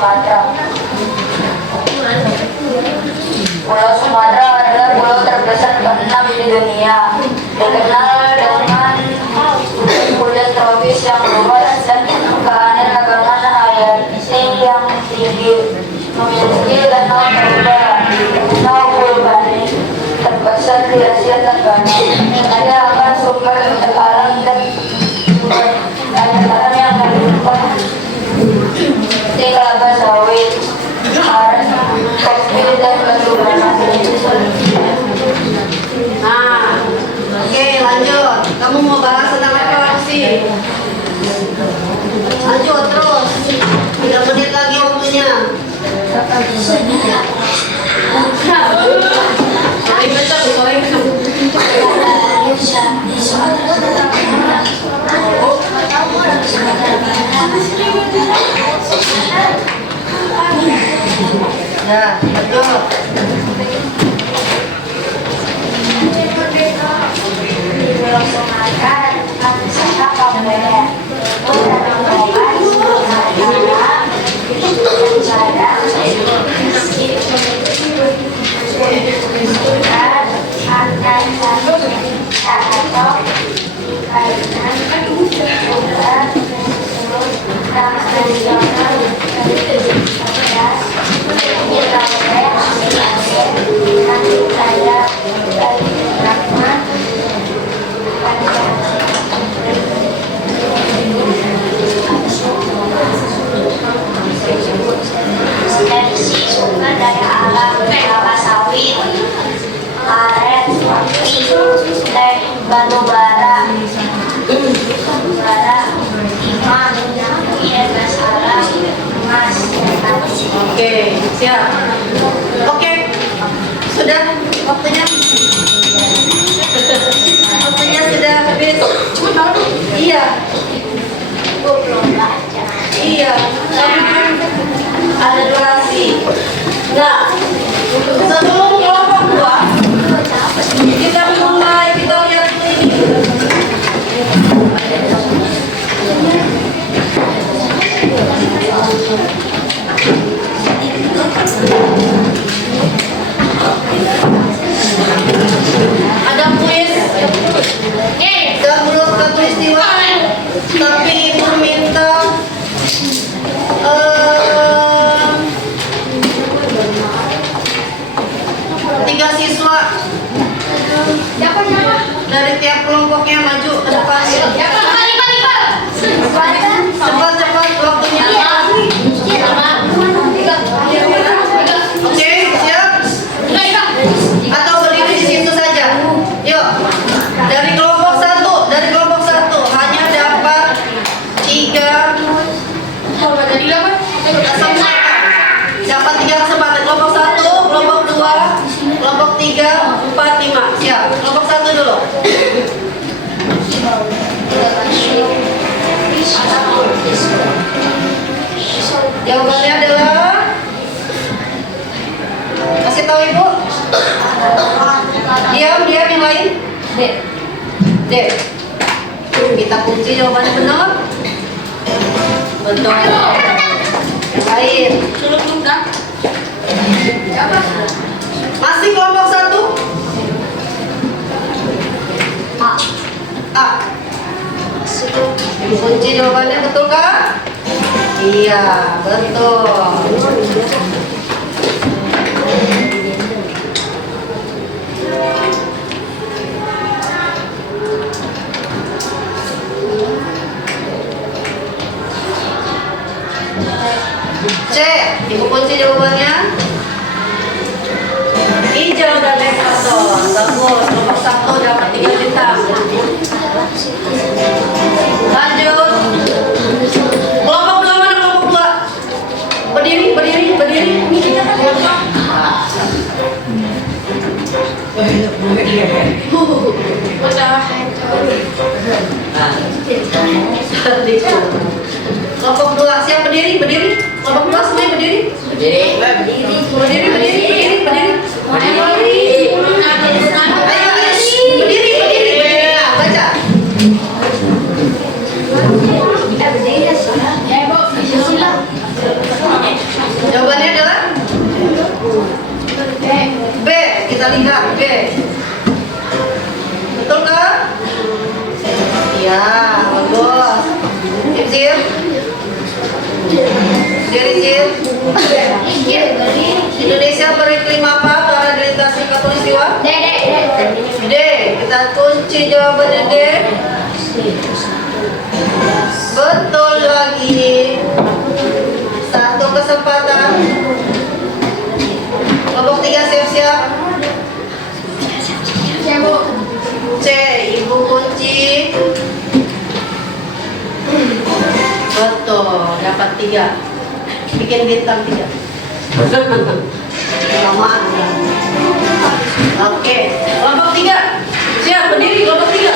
Sumatera. Pulau Sumatera adalah pulau terbesar ke-6 di dunia, dikenal dengan hujan tropis yang luas dan keanekaragaman hayati yang tinggi, memiliki danau vulkanik terbesar di Asia Tenggara. Ada akan sumber alam dan air yang melimpah seperti kelapa sawit, aren, kopi, dan batu bara. Nah, oke lanjut. Kamu mau bahas tentang apa sih? Lanjut terus. 3 menit lagi waktunya. Ya, lanjut. Pulau Sumatera adalah wisata populer. Potensi sumber daya alam kelapa sawit, aren, kopi, teh, batu bara, timah, gas alam, emas, Oke, siap. Oke, sudah waktunya. Waktunya sudah habis. Iya. Iya. Ada durasi. Nah, sebelum kelompok 2, kita mulai kita lihat ini. Ada kuis. Sebelum ke peristiwa, tapi ibu minta tiga siswa dari tiap kelompoknya maju ke depan. Cepat waktunya. Oke, siap? Atau berdiri di situ saja. Yuk. Dari kelompok satu hanya dapat 3 kesempatan. Dapat 3 kesempatan. Kelompok 1, kelompok 2, kelompok 3, 4, 5. Siap. Kelompok 1 dulu. Jawabannya adalah, kasih tahu ibu. Diam yang lain. D. Kita kunci jawabannya benar. Betul. Yang lain. Masih kelompok 1. A. Kunci jawabannya betul kah? Iya, betul. C. Ibu kunci jawabannya. Hijau dan Ekaton. Bagus. Kelompok 1 dapat 3 bintang. Lanjut. Kelompok 2 mana kelompok 2? Berdiri. Kelompok 2 siap berdiri. Kelompok 2 semuanya berdiri. Berdiri. Berdiri. Baca. lihat. B. Betul kan? Iya, bagus. Rizil? Rizil? Indonesia beriklim apa karena dilintasi khatulistiwa? D. Kita kunci jawabannya D. Betul lagi. Satu kesempatan. Kelompok 3 siap-siap. C. Ibu kunci. Betul. Dapat 3. Bikin bintang 3. Selamat. Oke. Kelompok 3. Siap, berdiri kelompok 3.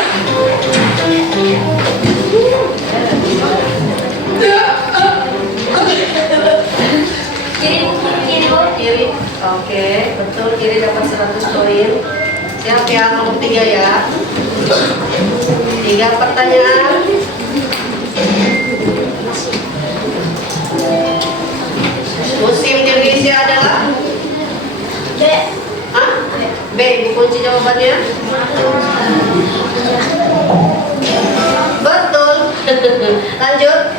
Kiri. Oke, betul, kiri dapat 100 poin. Siap ya, kelompok 3 ya. 3 pertanyaan. Musim di Indonesia adalah B. Hah? B, ibu kunci jawabannya. Betul. Lanjut.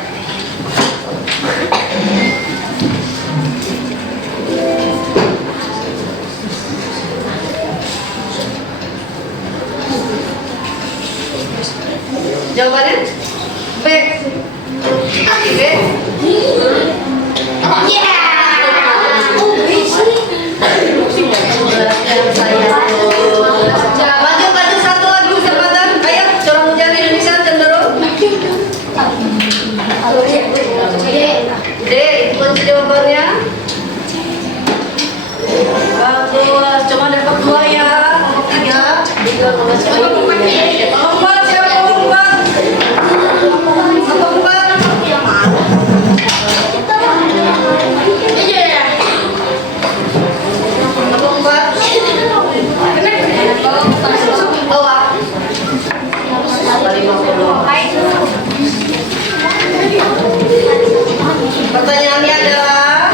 Jawabannya B. B. Lanjut satu lagi kesempatan. Ayo, curah hujan Indonesia cenderung D. Kunci jawabannya. Bagus, cuma dapat 2 ya. 3. Kelompok 4 siapa? Pertanyaannya adalah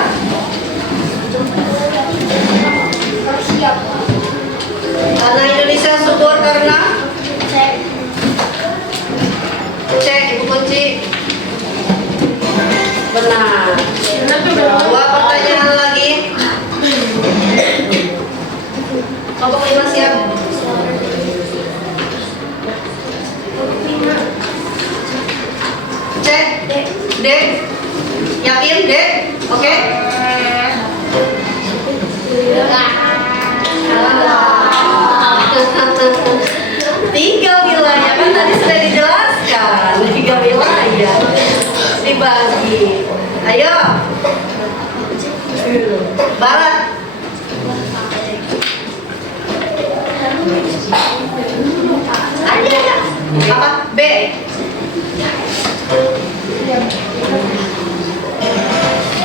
tanah Indonesia subur karena C. Ibu kunci. Benar. 2 pertanyaan lagi. Kelompok 5 siap. C. D. Yakin D? Oke. Tiga wilayah kan tadi sudah dijelaskan. 3 wilayah dibagi. Ayo. Barat. Apa? B.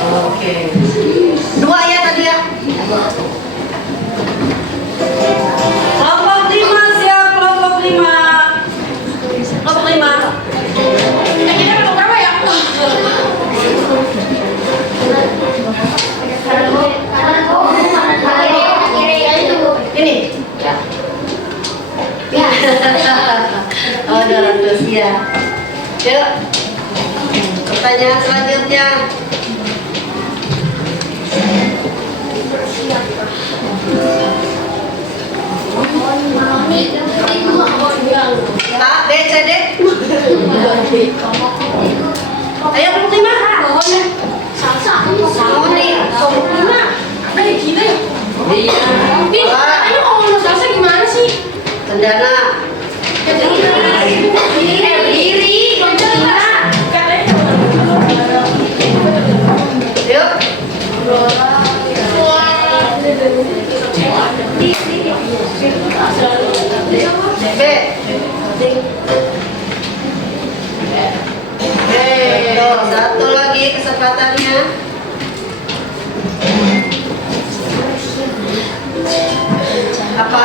Oke. 2 ya tadi ya. Kelompok 5 siap, kelompok 5. Kelompok 5. Kita kelompok berapa ya? Ini. Oh, 200 ya. Yuk. Pertanyaan selanjutnya. A, B, C, D. Ayo kelompok 5. Mau nih. Kelompok 5. Apa ya gila ya? Iya. Ayo ngomong salsa gimana sih? Cendana. Berdiri. Kelompok 5. Yuk. B. Tuh, satu lagi kesempatannya. Apa?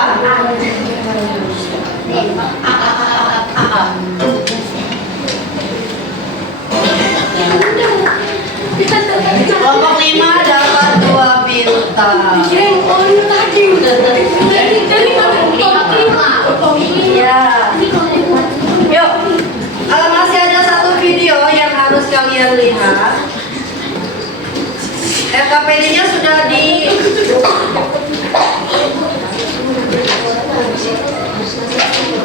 Kelompok 5 dapat 2 bil. Mantap. Dikirain oli tadi. Jadi Ya. Yuk. Masih ada satu video yang harus kalian lihat. RKPD-nya sudah di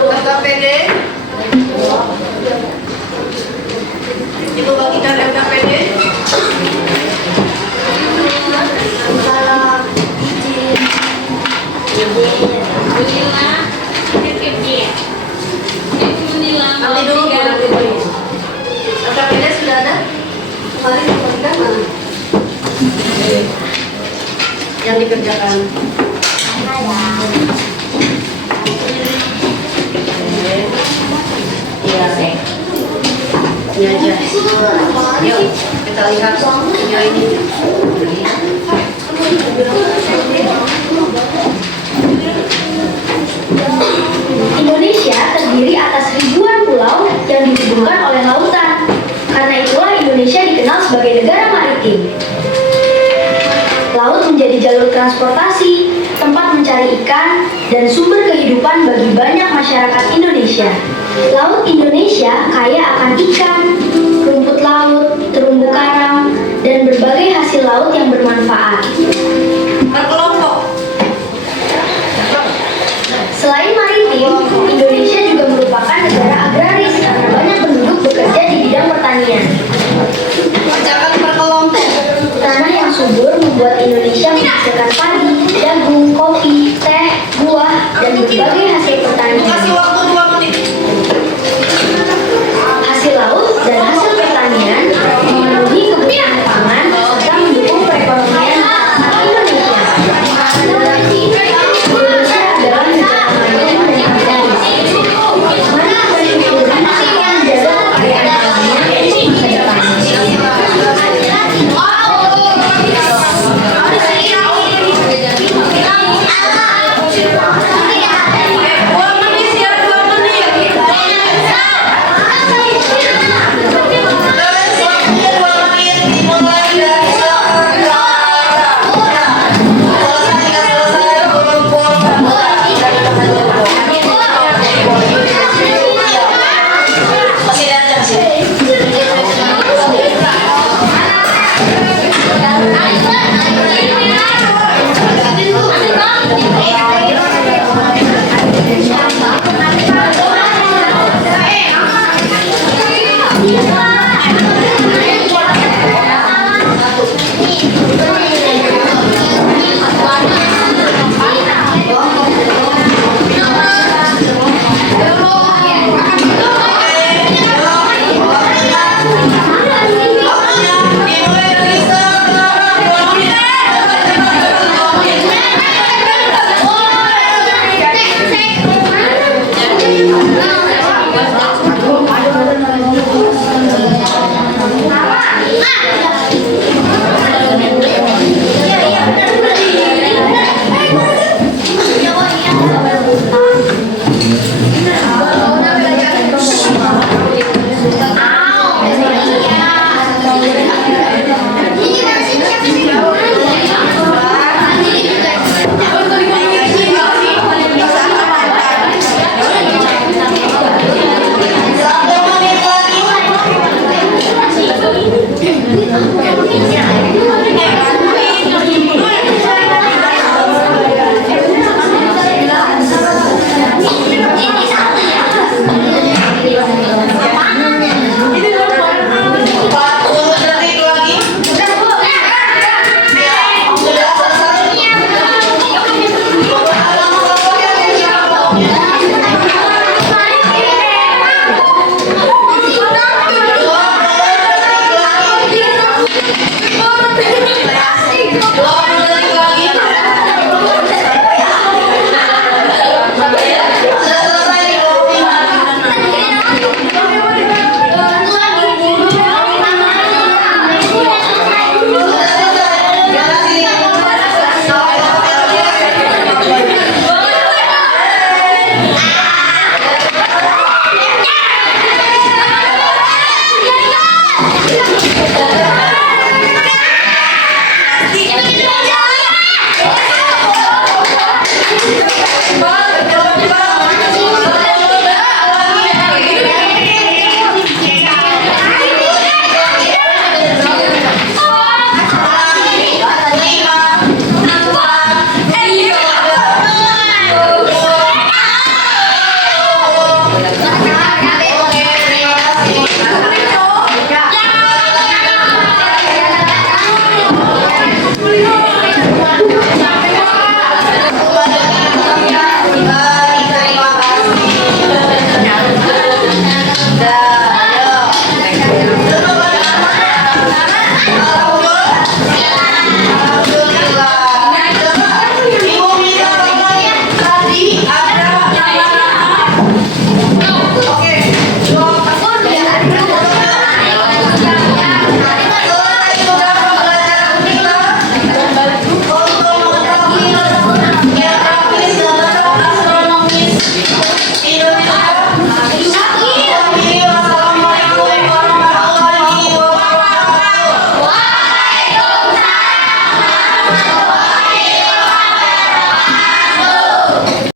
RKPD. Ibu bagikan RKPD. Nanti dulu, Bu, nanti dulu. RKPD sudah ada? Kemarin dibagikan mana? Yang dikerjakan. Iya, ini aja. Yuk, kita lihat video ini. Indonesia terdiri atas ribuan pulau yang dihubungkan oleh lautan. Karena itulah Indonesia dikenal sebagai negara maritim. Laut menjadi jalur transportasi, tempat mencari ikan, dan sumber kehidupan bagi banyak masyarakat Indonesia. Laut Indonesia kaya akan ikan, rumput laut, terumbu karang, dan berbagai hasil laut yang bermanfaat. Berkelompok. Selain maritim, Indonesia juga merupakan negara agraris karena banyak penduduk bekerja di bidang pertanian. Kerjakan berkelompok. Tanah yang subur membuat Indonesia menghasilkan padi, jagung, kopi, teh, buah, dan berbagai hasil